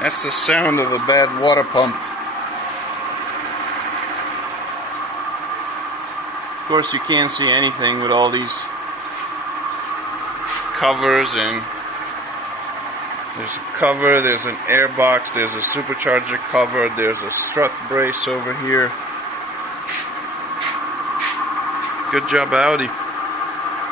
That's the sound of a bad water pump. Of course, you can't see anything with all these covers, and there's a cover, there's an air box, there's a supercharger cover, there's a strut brace over here. Good job, Audi.